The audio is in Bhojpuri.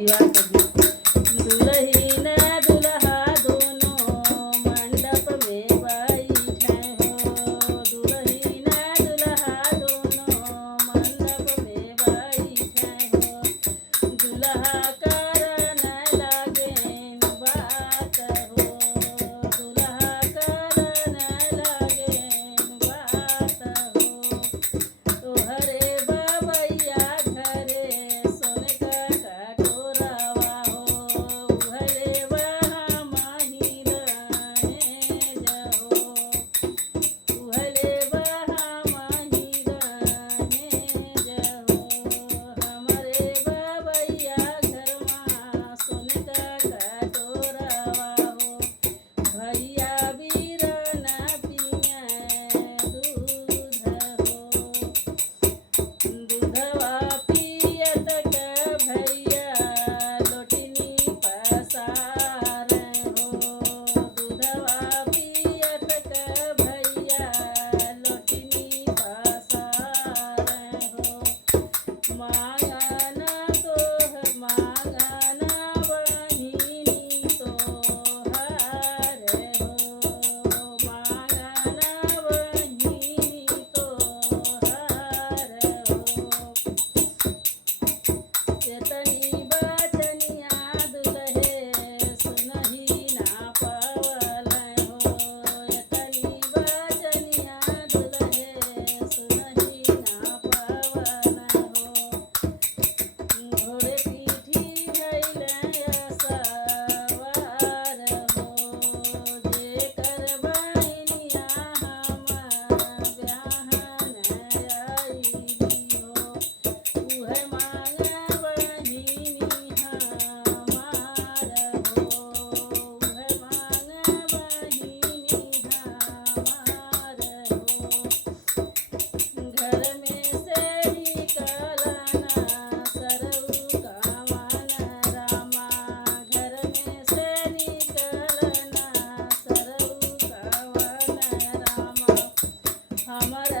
दिवाकर जी। दुल्हीन दुल्हा दोनों मंडप में बैठे हो, दुल्हीन दुल्हा दोनों मंडप में बैठे हो। दुल्हा करन लगेन बात हो, दुल्हा करन लगेन बात हो। तोहरे बबैया घरे सोन का कटोरवा हो, उहले वहाँ माही रहे जहो, उहले वहाँ माही रहे जहो। हमरे बबैया घरवा सोन का कटोरवा हो, भैया बीरन पिए दूध हो। दूधवा पियत के भैया लोटनी पसारे हो, दूधवा पियत के भैया लोटनी पसारे हो। मांगन मांगन बहिनी तोहार हो, मांगन बहिनी तोहार हो। एतनी बचनिया दुल्हे सुनही ना पवल हो, एतनी बचनिया दुल्हे सुनही ना पवल हो। घोड़े पीठी भइले सवार हो, जेकर बहिनिया हम ब्याहन आइली हो, उहे मांगे बहिनी हमार हो, उहे मांगे बहिनी हमार हो। घर में से निकलना सरऊ कावन रामा, घर में से निकलना सरऊ कावन रामा। हमर